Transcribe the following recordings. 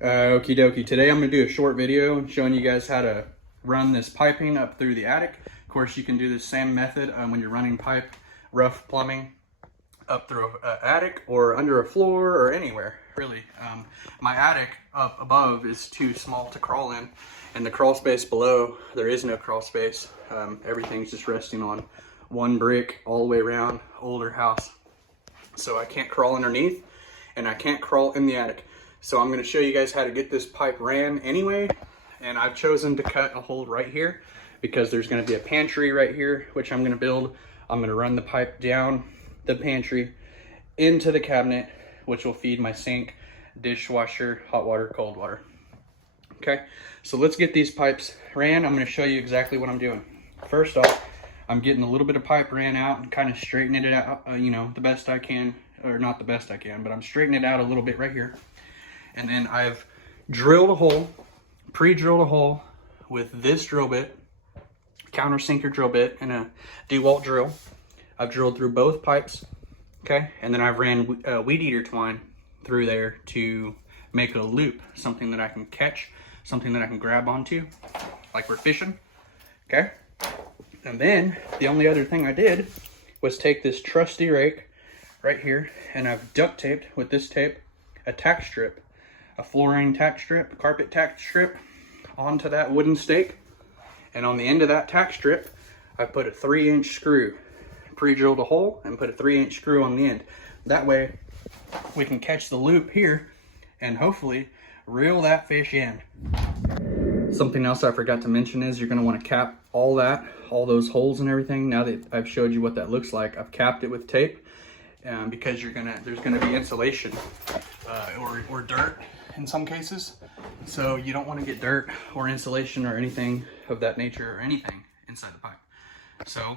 Okie dokie. Today I'm going to do a short video showing you guys how to run this piping up through the attic. Of course, you can do the same method when you're running pipe, rough plumbing, up through an attic or under a floor or anywhere, really. My attic up above is too small to crawl in, and the crawl space below, there is no crawl space. Everything's just resting on one brick all the way around, older house. So I can't crawl underneath, and I can't crawl in the attic. So I'm going to show you guys how to get this pipe ran anyway, and I've chosen to cut a hole right here because there's going to be a pantry right here, which I'm going to build. I'm going to run the pipe down the pantry into the cabinet, which will feed my sink, dishwasher, hot water, cold water. Okay, so let's get these pipes ran. I'm going to show you exactly what I'm doing. First off, I'm getting a little bit of pipe ran out and kind of straightening it out, the best I can, or not the best I can, but I'm straightening it out a little bit right here. And then I've drilled a hole, pre-drilled a hole with this drill bit, countersinker drill bit, and a DeWalt drill. I've drilled through both pipes, okay? And then I've ran weed eater twine through there to make a loop, something that I can catch, something that I can grab onto, like we're fishing, okay? And then the only other thing I did was take this trusty rake right here, and I've duct taped with this tape a tack strip, a flooring tack strip, carpet tack strip onto that wooden stake. And on the end of that tack strip, I put a 3-inch screw, pre-drilled a hole and put a 3-inch screw on the end. That way we can catch the loop here and hopefully reel that fish in. Something else I forgot to mention is you're going to want to cap all those holes and everything. Now that I've showed you what that looks like, I've capped it with tape because there's gonna be insulation or dirt in some cases. So you don't want to get dirt or insulation or anything of that nature or anything inside the pipe. So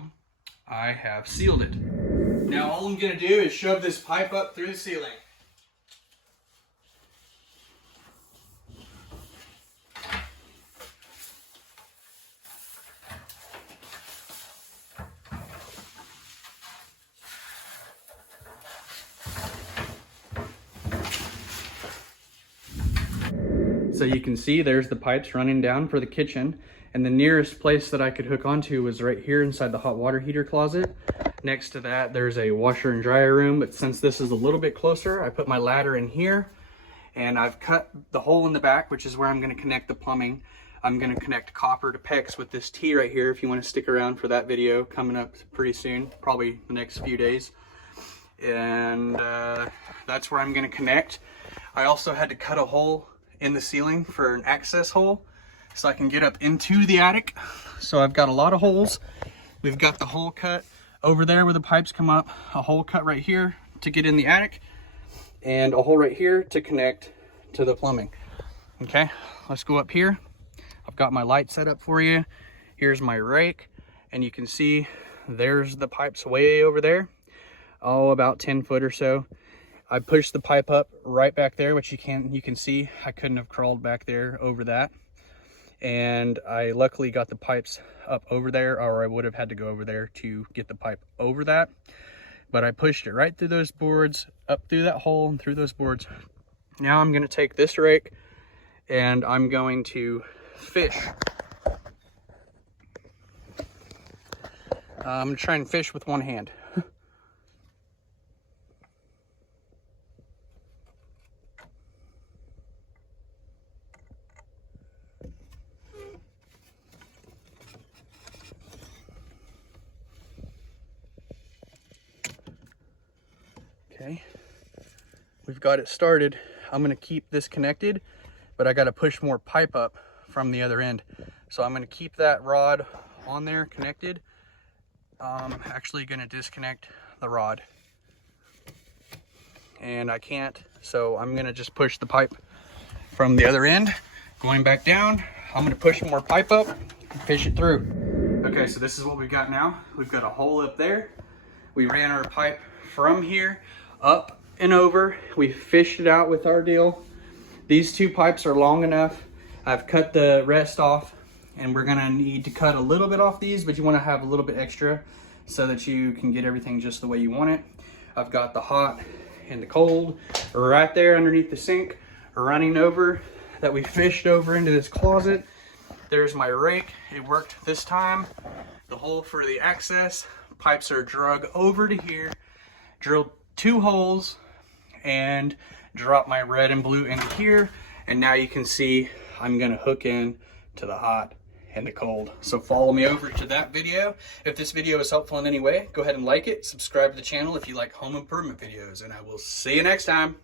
I have sealed it. Now all I'm gonna do is shove this pipe up through the ceiling. So you can see there's the pipes running down for the kitchen, and the nearest place that I could hook onto was right here inside the hot water heater closet. Next to that there's a washer and dryer room, but since this is a little bit closer, I put my ladder in here, and I've cut the hole in the back, which is where I'm going to connect the plumbing. I'm going to connect copper to PEX with this T right here if you want to stick around for that video coming up pretty soon, probably the next few days. And that's where I'm going to connect. I also had to cut a hole in the ceiling for an access hole so I can get up into the attic. So I've got a lot of holes. We've got the hole cut over there where the pipes come up, a hole cut right here to get in the attic, and a hole right here to connect to the plumbing. Okay, let's go up here. I've got my light set up for you. Here's my rake, and you can see there's the pipes way over there, about 10 foot or so. I pushed the pipe up right back there, which you can see I couldn't have crawled back there over that. And I luckily got the pipes up over there, or I would have had to go over there to get the pipe over that. But I pushed it right through those boards, up through that hole and through those boards. Now I'm going to take this rake and I'm going to fish. I'm going to try and fish with one hand. Okay, we've got it started. I'm going to keep this connected, but I got to push more pipe up from the other end. So I'm going to keep that rod on there connected. I'm actually going to disconnect the rod. And I can't, so I'm going to just push the pipe from the other end. Going back down, I'm going to push more pipe up and fish it through. Okay, so this is what we've got now. We've got a hole up there. We ran our pipe from here up and over. We fished it out with our deal. These two pipes are long enough. I've cut the rest off, and we're gonna need to cut a little bit off these, but you wanna have a little bit extra so that you can get everything just the way you want it. I've got the hot and the cold right there underneath the sink, running over that we fished over into this closet. There's my rake. It worked this time. The hole for the access. Pipes are drug over to here. Drilled 2 holes and drop my red and blue into here. And now you can see I'm gonna hook in to the hot and the cold. So follow me over to that video. If this video is helpful in any way, go ahead and like it. Subscribe to the channel if you like home improvement videos, and I will see you next time.